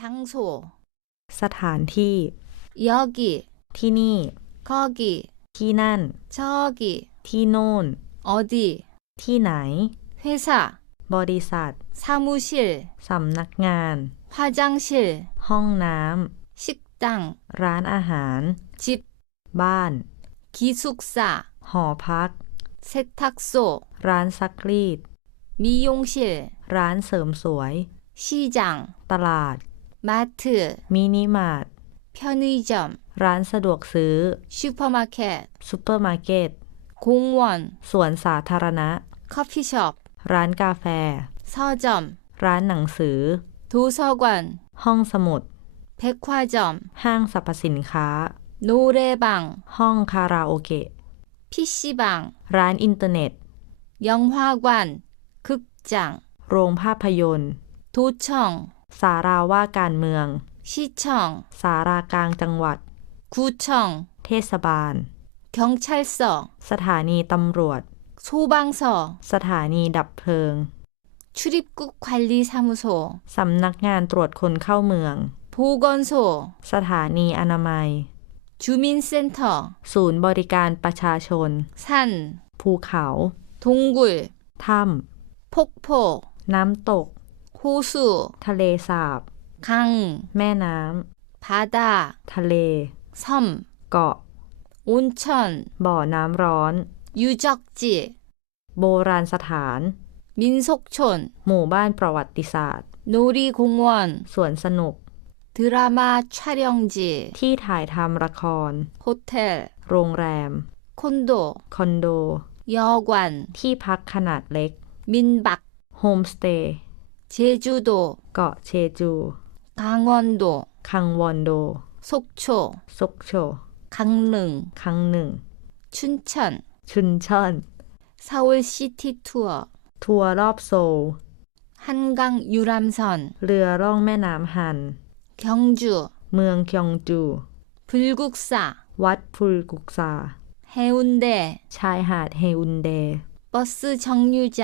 장소, สถานที่ 여기, ที่นี่ 거기, ที่นั่น 저기, ที่โน่น 어디, ที่ไหน 회사, บริษัท 사무실, สำนักงาน 화장실, ห้องน้ 식당, ำ ร้านอาหาร 집, บ้าน 기숙사, หอพัก 세탁소, ร้านซักรีด 미용실, ร้านเสริมสวย 시장, ตลาด 마트, มินิมาร์ท 편의점, ร้านสะดวกซื้อ 슈퍼마켓, ซูเปอร์มาร์เก็ต 공원, สวนสาธารณะ 커피숍, ร้านกาแฟ 서점, ร้านหนังสือ 도서관, ห้องสมุด 백화점, ห้างสรรพสินค้า 노래방, ห้องคาราโอเกะ PC방, ร้านอินเทอร์เน็ต 영화관, 극장, โรงภาพยนตร์ 도청, สาราว่าการเมือง 시청, สารากลางจังหวัด 구청, เทศบาล 경찰서, สถานีตำรวจ 소방서, สถานีดับเพลิง 출입국 관리사무소, สำนักงานตรวจคนเข้าเมือง 보건소, สถานีอนามัย 주민센터, ศูนย์บริการประชาชน 산, ภูเขา 동굴, ถ้ 폭포, ำ น้ำตก 호수, ทะเลสาบ 강, แม่น้ 바다, ำ ทะเล 섬, เกาะ 온천, บ่อน้ำร้อน 유적지, โบราณสถาน 민속촌, หมู่บ้านประวัติศาสตร์ 놀이공원, สวนสนุก 드라마 촬영지, ที่ถ่ายทำละคร 호텔, โรงแรม 콘도, คอนโด 여관, ที่พักขนาดเล็ก 민박, โฮมสเตย์ 제주도, เกาะเชจู 강원도, คังวอนโด 속초, ซกโช 강릉, คังหนึ่ง 춘천, ชุนช่อน 서울 시티 투어, ทัวร์รอบโซล 한강 유람선, เรือร่องแม่น้ำฮัน 경주, เมืองคยองจู 불국사, วัดพุลกุกซา 해운대, ชายหาดเฮอุนเด 버스 정류장,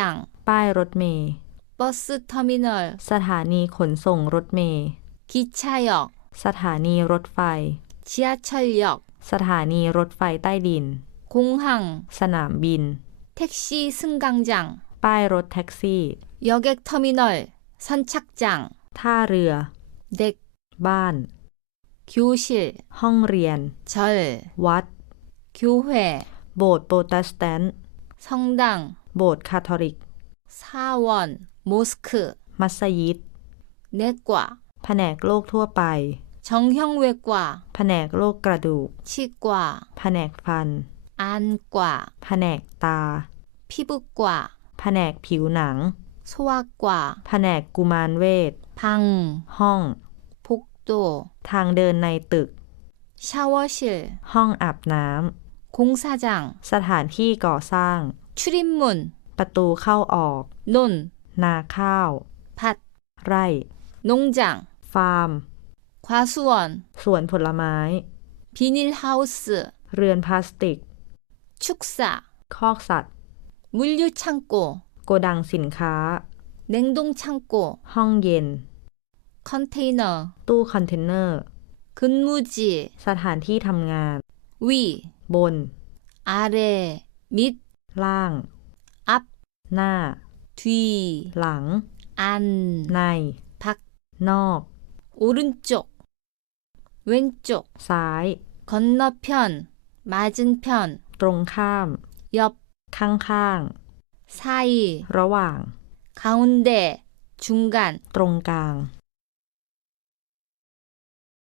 ป้ายรถเมล์ 버스 터미널, สถานีขนส่งรถเมล์ 기차역, สถานีรถไฟ 지하철역, สถานีรถไฟใต้ดิน 공항, สนามบิน 택시 승강장, ป้ายรถแท็กซี่ 여객 터미널, 선착장, ท่าเรือ 댁, บ้าน 교실, ห้องเรียน 절, วัด 교회, โบสถ์โปรเตสแตนต์ 성당, โบสถ์คาทอลิก 사원, มูสคมัสยิดเนกว่าแผนกโรคทั่วไปชองฮยองเวกว่าแผนกโรคกระดูกชีกว่าแผนกฟัน อันกว่าแผนกตาพิบุกว่าแผนกผิวหนังสวากว่าแผนกกุมารเวชพัง ห้องพุกโตทางเดินในตึกชาวเชลห้องอาบน้ำคุงซาจังสถานที่ก่อสร้างชุริมมุนประตูเข้าออกนน าข้าว 밭, ไร่ 농장, ฟาร์ม 과수원, สวนผลไม้ 비닐하우스, เรือนพลาสติก 축사, คอกสัตว์ 물류창고, โกดังสินค้า 냉동창고, ห้องเย็น 컨테이너, ตู้คอนเทนเนอร์ 근무지, สถานที่ทำงาน 위, บน 아래, 밑, ล่าง 앞, หน้า 뒤, หลัง 안, ใน 밖, นอก 오른쪽, 왼쪽, ซ้าย 건너편, 맞은편, ตรงข้าม 옆, ข้าง 사이, ๆ ระหว่าง 가운데, 중간, ตรงกลาง